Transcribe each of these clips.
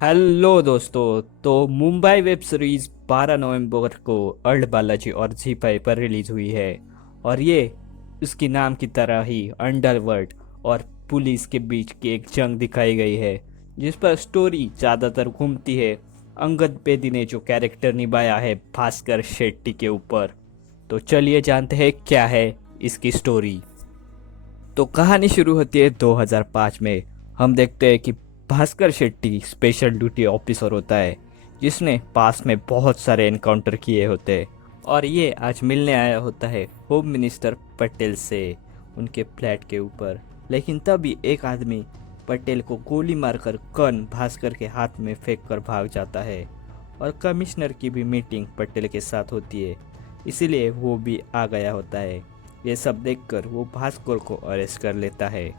Hello दोस्तों। तो Mumbai web series 12 नवंबर को अर्ल्ड बालाजी और जी फाइव पर रिलीज हुई है। और ये उसकी नाम की तरह ही अंडरवर्ल्ड और पुलिस के बीच की एक जंग दिखाई गई है, जिस पर स्टोरी ज़्यादातर घूमती है अंगद बेदी ने जो कैरेक्टर निभाया है भास्कर शेट्टी के ऊपर। तो चलिए जानते हैं क्या है इसकी स्टोरी। तो कहानी शुरू होती है 2005 में। हम देखते हैं कि Bhaskar Shetty special duty officer होता है, जिसने पास में बहुत सारे एनकाउंटर किए होते हैं। और ये आज मिलने आया होता है होम मिनिस्टर पटेल से उनके फ्लैट के ऊपर। लेकिन तभी एक आदमी पटेल को गोली मारकर गन भास्कर के हाथ में फेंक कर भाग जाता है। और कमिश्नर की भी मीटिंग पटेल के साथ होती है, इसीलिए वो भी आ गया होता है। ये सब देखकर वो भास्कर को अरेस्ट कर लेता है।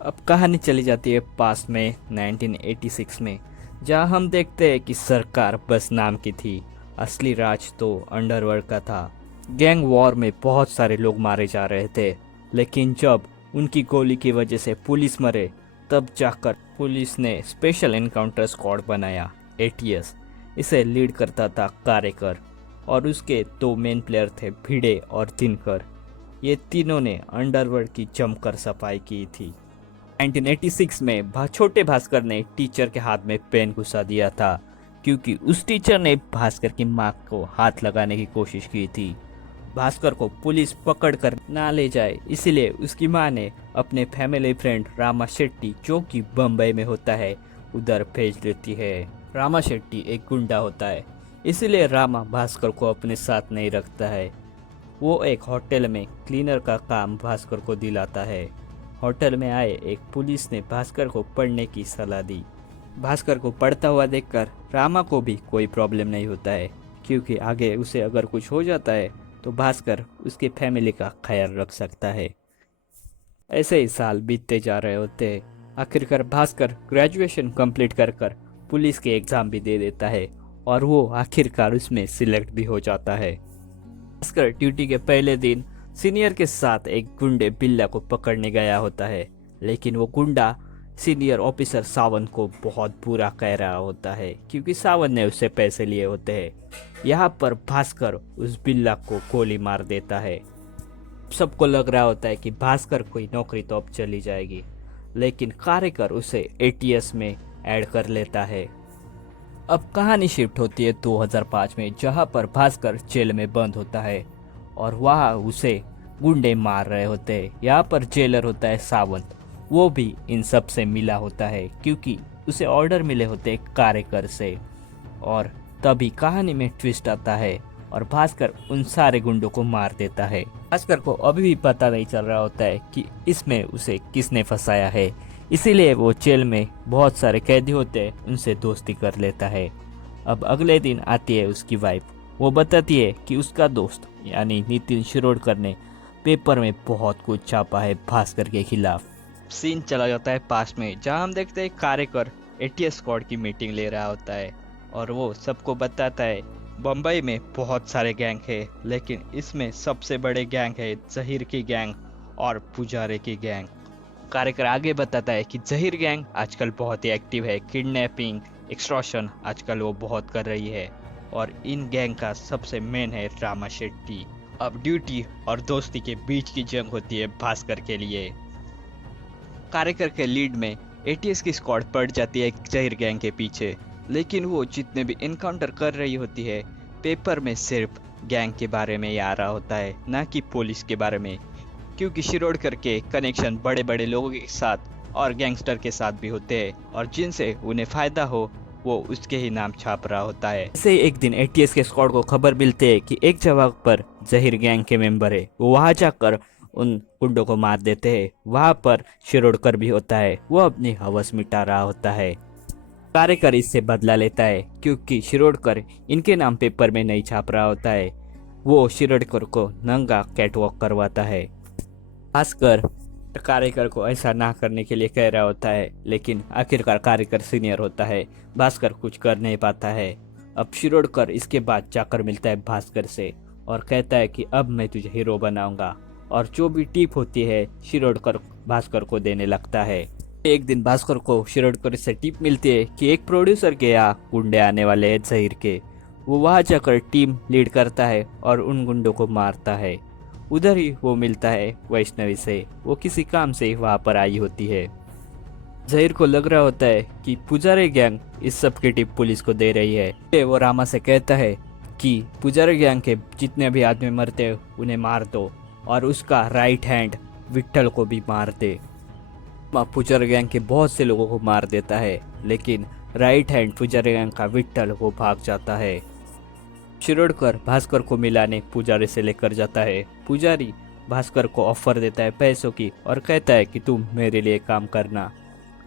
अब कहानी चली जाती है पास में 1986 में, जहां हम देखते हैं कि सरकार बस नाम की थी, असली राज तो अंडरवर्ल्ड का था। गैंग वॉर में बहुत सारे लोग मारे जा रहे थे, लेकिन जब उनकी गोली की वजह से पुलिस मरे, तब जाकर पुलिस ने स्पेशल एनकाउंटर स्क्वाड बनाया, एटीएस। इसे लीड करता था कारेकर, और उसके दो मेन प्लेयर थे भिड़े और दिनकर। ये तीनों ने अंडरवर्ल्ड की जमकर सफाई की थी। 1986 में छोटे भास्कर ने टीचर के हाथ में पेन घुसा दिया था, क्योंकि उस टीचर ने भास्कर की मां को हाथ लगाने की कोशिश की थी। भास्कर को पुलिस पकड़ कर ना ले जाए, इसलिए उसकी मां ने अपने फैमिली फ्रेंड रामा शेट्टी, जो कि बम्बई में होता है, उधर भेज देती है। रामा शेट्टी एक गुंडा होता है, इसलिए रामा भास्कर को अपने साथ नहीं रखता है। वो एक होटल में क्लीनर का काम भास्कर को दिलाता है। होटल में आए एक पुलिस ने भास्कर को पढ़ने की सलाह दी। भास्कर को पढ़ता हुआ देखकर रामा को भी कोई प्रॉब्लम नहीं होता है, क्योंकि आगे उसे अगर कुछ हो जाता है तो भास्कर उसके फैमिली का ख्याल रख सकता है। ऐसे ही साल बीतते जा रहे होते हैं। आखिरकार भास्कर ग्रेजुएशन कंप्लीट कर कर पुलिस के एग्ज़ाम भी दे देता है, और वो आखिरकार उसमें सिलेक्ट भी हो जाता है। भास्कर ड्यूटी के पहले दिन सीनियर के साथ एक गुंडे बिल्ला को पकड़ने गया होता है, लेकिन वो गुंडा सीनियर ऑफिसर सावंत को बहुत बुरा कह रहा होता है, क्योंकि सावंत ने उससे पैसे लिए होते हैं। यहाँ पर भास्कर उस बिल्ला को गोली मार देता है। सबको लग रहा होता है कि भास्कर कोई नौकरी तो अब चली जाएगी, लेकिन कार्यकर उसे एटीएस में ऐड कर लेता है। अब कहानी शिफ्ट होती है 2005 में, जहां पर भास्कर जेल में बंद होता है और वहां उसे गुंडे मार रहे होते हैं। यहाँ पर जेलर होता है सावंत, वो भी इन सब से मिला होता है, क्योंकि उसे ऑर्डर मिले होते हैं कार्यकर से। और तभी कहानी में ट्विस्ट आता है और भास्कर उन सारे गुंडों को मार देता है। भास्कर को अभी भी पता नहीं चल रहा होता है कि इसमें उसे किसने फंसाया है, इसीलिए वो जेल में बहुत सारे कैदी होते हैं, उनसे दोस्ती कर लेता है। अब अगले दिन आती है उसकी वाइफ। वो बताती है कि उसका दोस्त यानी नितिन शिरोडकर ने पेपर में बहुत कुछ छापा है भास्कर के खिलाफ। सीन चला जाता है पास में, जहां हम देखते हैं कार्यकर एटीएस स्क्वाड की मीटिंग ले रहा होता है, और वो सबको बताता है बम्बई में बहुत सारे गैंग है, लेकिन इसमें सबसे बड़े गैंग है जहीर की गैंग और पुजारे की गैंग। कार्यकर आगे बताता है कि जहीर गैंग आजकल बहुत ही एक्टिव है, किडनैपिंग, एक्सटॉर्शन आजकल वो बहुत कर रही है, और इन गैंग का सबसे मेन है रामा शेट्टी। अब ड्यूटी और दोस्ती के बीच की जंग होती है भास्कर के लिए। कार्यकर के लीड में एटीएस की स्क्वाड पड़ जाती है जहीर गैंग के पीछे, लेकिन वो जितने भी इनकाउंटर कर रही होती है, पेपर में सिर्फ गैंग के बारे में ही आ रहा होता है, ना कि पुलिस के बारे में, क्योंकि शिरोडकर के कनेक्शन बड़े बड़े लोगों के साथ और गैंगस्टर के साथ भी होते हैं, और जिनसे उन्हें फायदा हो वो उसके ही नाम छाप रहा होता है। ऐसे ही एक दिन एटीएस के स्क्वाड को खबर मिलती है कि एक जगह पर जहीर गैंग के मेंबर है। वो वहां जाकर उन गुंडों को मार देते हैं। वहां पर शिरोडकर भी होता है, वो अपनी हवस मिटा रहा होता है। कार्यकर इससे बदला लेता है, क्योंकि शिरोडकर इनके नाम पेपर में नहीं छाप रहा होता है। वो शिरोडकर को नंगा कैटवॉक करवाता है। भास्कर कार्यकर को ऐसा ना करने के लिए कह रहा होता है, लेकिन आखिरकार कार्यकर सीनियर होता है, भास्कर कुछ कर नहीं पाता है। अब शिरोडकर इसके बाद जाकर मिलता है भास्कर से और कहता है कि अब मैं तुझे हीरो बनाऊंगा, और जो भी टिप होती है शिरोडकर भास्कर को देने लगता है। एक दिन भास्कर को शिरोडकर से टिप मिलती है कि एक प्रोड्यूसर के यहाँ गुंडे आने वाले हैं जहीर के। वो वहाँ जाकर टीम लीड करता है और उन गुंडों को मारता है। उधर ही वो मिलता है वैष्णवी से। वो किसी काम से वहाँ पर आई होती है। जहीर को लग रहा होता है कि पुजारी गैंग इस सब की टिप पुलिस को दे रही है। वो रामा से कहता है कि पुजारी गैंग के जितने भी आदमी मरते हैं उन्हें मार दो और उसका राइट हैंड विट्ठल को भी मार दे। पुजारी गैंग के बहुत से लोगों को मार देता है, लेकिन राइट हैंड पुजारी गैंग का विट्ठल वो भाग जाता है। शिरोडकर भास्कर को मिलाने पुजारी से लेकर जाता है। पुजारी भास्कर को ऑफर देता है पैसों की और कहता है कि तुम मेरे लिए काम करना।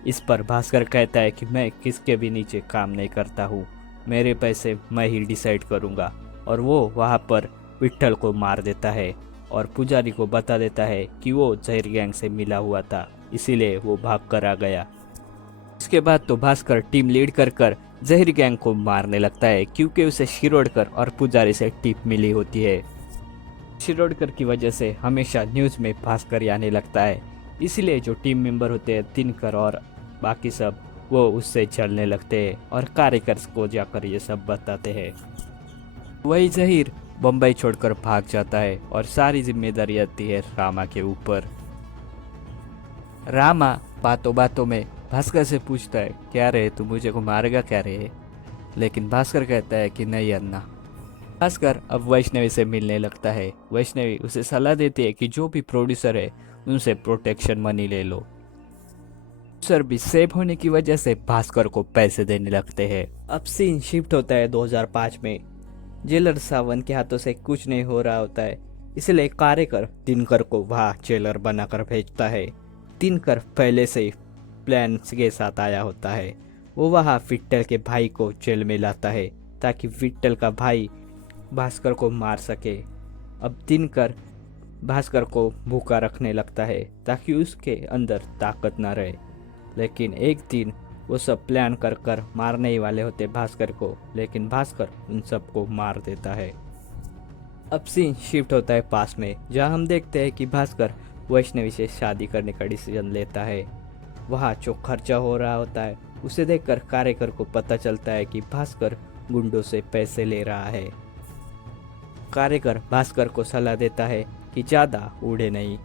इस पर भास्कर कहता है कि मैं किसके भी नीचे काम नहीं करता हूँ, मेरे पैसे मैं ही डिसाइड करूँगा। और वो वहाँ पर विट्ठल को मार देता है और पुजारी को बता देता है कि वो जहीर गैंग से मिला हुआ था, इसीलिए वो भाग कर आ गया। इसके बाद तो भास्कर टीम लीड कर जहीर गैंग को मारने लगता है, क्योंकि उसे शिरोडकर और पुजारी से टिप मिली होती है। शिरोडकर की वजह से हमेशा न्यूज़ में भास्कर आने लगता है, इसलिए जो टीम मेंबर होते हैं दिनकर और बाकी सब वो उससे चलने लगते हैं और कार्यकर्ता को जाकर ये सब बताते हैं। वही जहीर बम्बई छोड़कर भाग जाता है और सारी जिम्मेदारी आती है रामा के ऊपर। रामा बातों बातों में भास्कर से पूछता है, क्या रे तू मुझे को मारेगा क्या रे? लेकिन भास्कर कहता है कि नहीं अन्ना। भास्कर अब वैष्णवी से मिलने लगता है। वैष्णवी उसे सलाह देती है कि जो भी प्रोड्यूसर है उनसे प्रोटेक्शन मनी ले लो। प्रोड्यूसर भी सेफ होने की वजह से भास्कर को पैसे देने लगते हैं। अब सीन शिफ्ट होता है 2005 में। जेलर सावन के हाथों से कुछ नहीं हो रहा होता है, इसलिए कार्यकर दिनकर को वहाँ जेलर बनाकर भेजता है। दिनकर पहले से ही प्लान के साथ आया होता है। वो वहाँ विट्ठल के भाई को जेल में लाता है ताकि विट्ठल का भाई भास्कर को मार सके। अब दिनकर भास्कर को भूखा रखने लगता है ताकि उसके अंदर ताकत ना रहे। लेकिन एक दिन वो सब प्लान कर मारने ही वाले होते भास्कर को, लेकिन भास्कर उन सबको मार देता है। अब सीन शिफ्ट होता है पास में, जहाँ हम देखते हैं कि भास्कर वैष्णवी से शादी करने का डिसीजन लेता है। वहाँ जो खर्चा हो रहा होता है उसे देखकर कार्यकर को पता चलता है कि भास्कर गुंडों से पैसे ले रहा है। कार्यकर भास्कर को सलाह देता है कि ज़्यादा उड़े नहीं,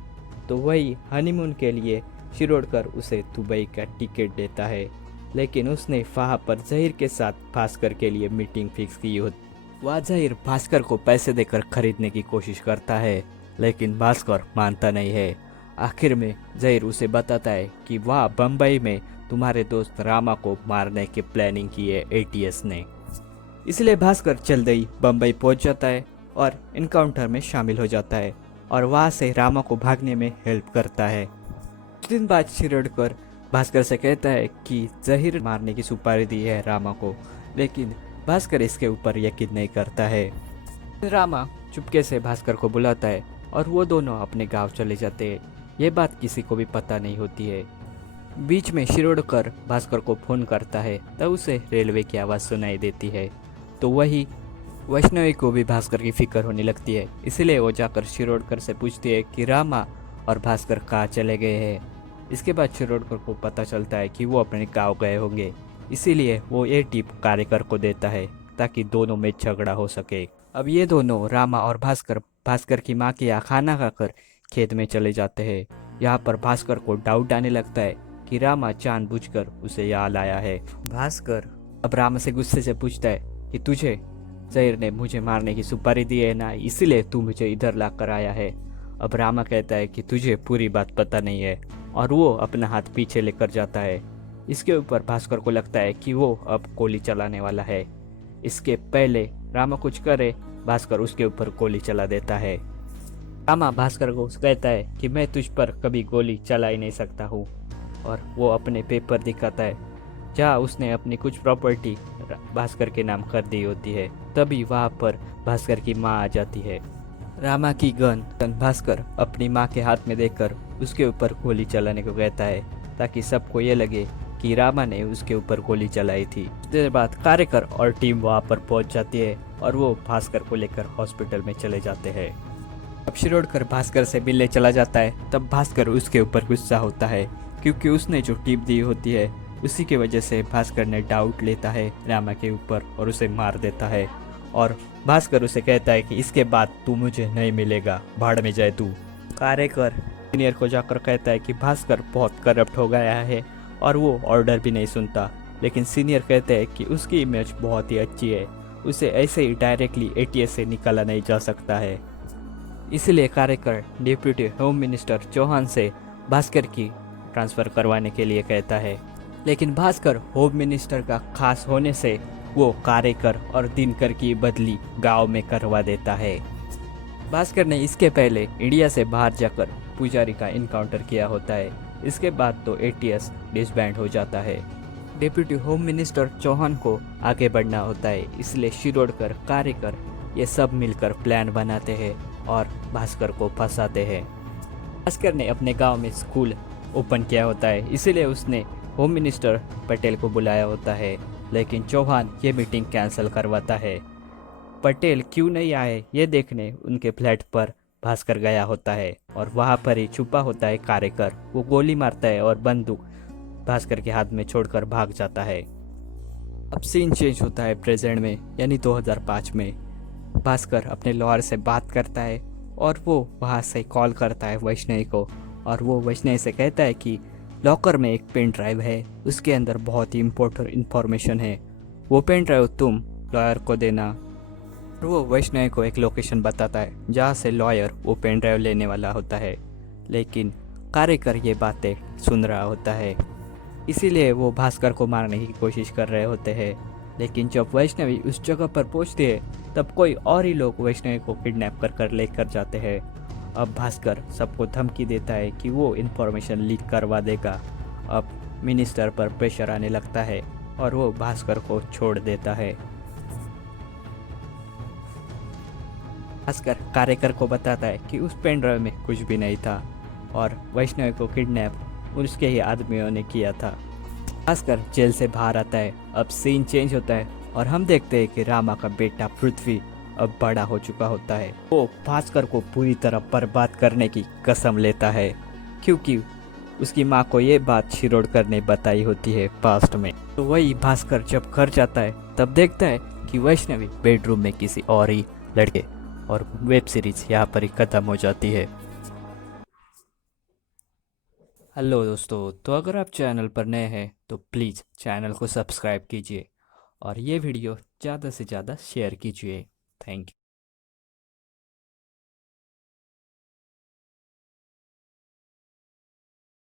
तो वही हनीमून के लिए शिरोडकर उसे दुबई का टिकट देता है। लेकिन उसने वहाँ पर जहीर के साथ भास्कर के लिए मीटिंग फिक्स की होती। वह जहीर भास्कर को पैसे देकर खरीदने की कोशिश करता है, लेकिन भास्कर मानता नहीं है। आखिर में जहीर उसे बताता है कि वह बम्बई में तुम्हारे दोस्त रामा को मारने की प्लानिंग की है एटीएस ने। इसलिए भास्कर जल्द ही बम्बई पहुंच जाता है और इनकाउंटर में शामिल हो जाता है और वहाँ से रामा को भागने में हेल्प करता है। कुछ दिन बाद शिरोडकर भास्कर से कहता है कि जहीर मारने की सुपारी दी है रामा को, लेकिन भास्कर इसके ऊपर यकीन नहीं करता है। रामा चुपके से भास्कर को बुलाता है और वो दोनों अपने गांव चले जाते हैं। ये बात किसी को भी पता नहीं होती है। बीच में शिरोडकर भास्कर को फोन करता है, तब उसे रेलवे की आवाज़ सुनाई देती है। तो वही वैष्णवी को भी भास्कर की फिक्र होने लगती है, इसलिए वो जाकर शिरोडकर से पूछती है कि रामा और भास्कर कहाँ चले गए हैं। इसके बाद शिरोडकर को पता चलता है कि वो अपने गाँव गए होंगे, इसीलिए वो ये टिप कार्यकर को देता है ताकि दोनों में झगड़ा हो सके। अब ये दोनों रामा और भास्कर की माँ के यहाँ खाना खाकर खेत में चले जाते हैं। यहाँ पर भास्कर को डाउट आने लगता है कि रामा जानबूझकर उसे यहाँ लाया है। भास्कर अब रामा से गुस्से से पूछता है कि तुझे जहीर ने मुझे मारने की सुपारी दी है ना, इसीलिए तू मुझे इधर ला कर आया है। अब रामा कहता है कि तुझे पूरी बात पता नहीं है, और वो अपना हाथ पीछे लेकर जाता है। इसके ऊपर भास्कर को लगता है कि वो अब गोली चलाने वाला है। इसके पहले रामा कुछ करे, भास्कर उसके ऊपर गोली चला देता है। रामा भास्कर को कहता है कि मैं तुझ पर कभी गोली चला ही नहीं सकता हूँ, और वो अपने पेपर दिखाता है जहाँ उसने अपनी कुछ प्रॉपर्टी भास्कर के नाम कर दी होती है। तभी वहाँ पर भास्कर की माँ आ जाती है। रामा की गन भास्कर अपनी माँ के हाथ में देकर उसके ऊपर गोली चलाने को कहता है, ताकि सबको ये लगे कि रामा ने उसके ऊपर गोली चलाई थी। देर बाद कार्यकर और टीम वहाँ पर पहुँच जाती है और वो भास्कर को लेकर हॉस्पिटल में चले जाते हैं। अब शिरोडकर भास्कर से मिलने चला जाता है, तब भास्कर उसके ऊपर गुस्सा होता है क्योंकि उसने जो टिप दी होती है उसी की वजह से भास्कर ने डाउट लेता है रामा के ऊपर और उसे मार देता है। और भास्कर उसे कहता है कि इसके बाद तू मुझे नहीं मिलेगा, भाड़ में जाए तू। कार्यकर सीनियर को जाकर कहता है कि भास्कर बहुत करप्ट हो गया है और वो ऑर्डर भी नहीं सुनता। लेकिन सीनियर कहते हैं कि उसकी इमेज बहुत ही अच्छी है, उसे ऐसे ही डायरेक्टली एटीएस से निकाला नहीं जा सकता है। इसलिए कार्यकर डिप्यूटी होम मिनिस्टर चौहान से भास्कर की ट्रांसफ़र करवाने के लिए कहता है। लेकिन भास्कर होम मिनिस्टर का खास होने से वो कार्यकर और दिनकर की बदली गांव में करवा देता है। भास्कर ने इसके पहले इंडिया से बाहर जाकर पुजारी का इनकाउंटर किया होता है। इसके बाद तो एटीएस डिसबैंड हो जाता है। डिप्यूटी होम मिनिस्टर चौहान को आगे बढ़ना होता है, इसलिए शिरोडकर, कार्यकर ये सब मिलकर प्लान बनाते हैं और भास्कर को फंसाते हैं। भास्कर ने अपने गांव में स्कूल ओपन किया होता है, इसीलिए उसने होम मिनिस्टर पटेल को बुलाया होता है। लेकिन चौहान ये मीटिंग कैंसिल करवाता है। पटेल क्यों नहीं आए ये देखने उनके फ्लैट पर भास्कर गया होता है और वहाँ पर ही छुपा होता है कार्यकर। वो गोली मारता है और बंदूक भास्कर के हाथ में छोड़कर भाग जाता है। अब सीन चेंज होता है प्रेजेंट में, यानी 2005 में। भास्कर अपने लॉयर से बात करता है और वो वहाँ से कॉल करता है वैष्णवी को, और वो वैष्णवी से कहता है कि लॉकर में एक पेन ड्राइव है, उसके अंदर बहुत ही इम्पोर्टेंट इन्फॉर्मेशन है, वो पेन ड्राइव तुम लॉयर को देना। और वो वैष्णवी को एक लोकेशन बताता है जहाँ से लॉयर वो पेन ड्राइव लेने वाला होता है। लेकिन कार्यकर ये बातें सुन रहा होता है, इसीलिए वो भास्कर को मारने की कोशिश कर रहे होते हैं। लेकिन जब वैष्णवी उस जगह पर पहुंचती है तब कोई और ही लोग वैष्णवी को किडनैप कर लेकर जाते हैं। अब भास्कर सबको धमकी देता है कि वो इन्फॉर्मेशन लीक करवा देगा। अब मिनिस्टर पर प्रेशर आने लगता है और वो भास्कर को छोड़ देता है। भास्कर कार्यकर को बताता है कि उस पेन ड्राइव में कुछ भी नहीं था और वैष्णवी को किडनैप उसके ही आदमियों ने किया था। भास्कर जेल से बाहर आता है। अब सीन चेंज होता है और हम देखते हैं कि रामा का बेटा पृथ्वी अब बड़ा हो चुका होता है। वो भास्कर को पूरी तरह बर्बाद करने की कसम लेता है, क्योंकि उसकी माँ को ये बात शिरोडकर ने बताई होती है पास्ट में। तो वही भास्कर जब घर जाता है तब देखता है कि वैष्णवी बेडरूम में किसी और ही लड़के, और वेब सीरीज यहाँ पर ही ख़त्म हो जाती है। हेलो दोस्तों, तो अगर आप चैनल पर नए हैं तो प्लीज़ चैनल को सब्सक्राइब कीजिए और ये वीडियो ज़्यादा से ज़्यादा शेयर कीजिए। Thank you.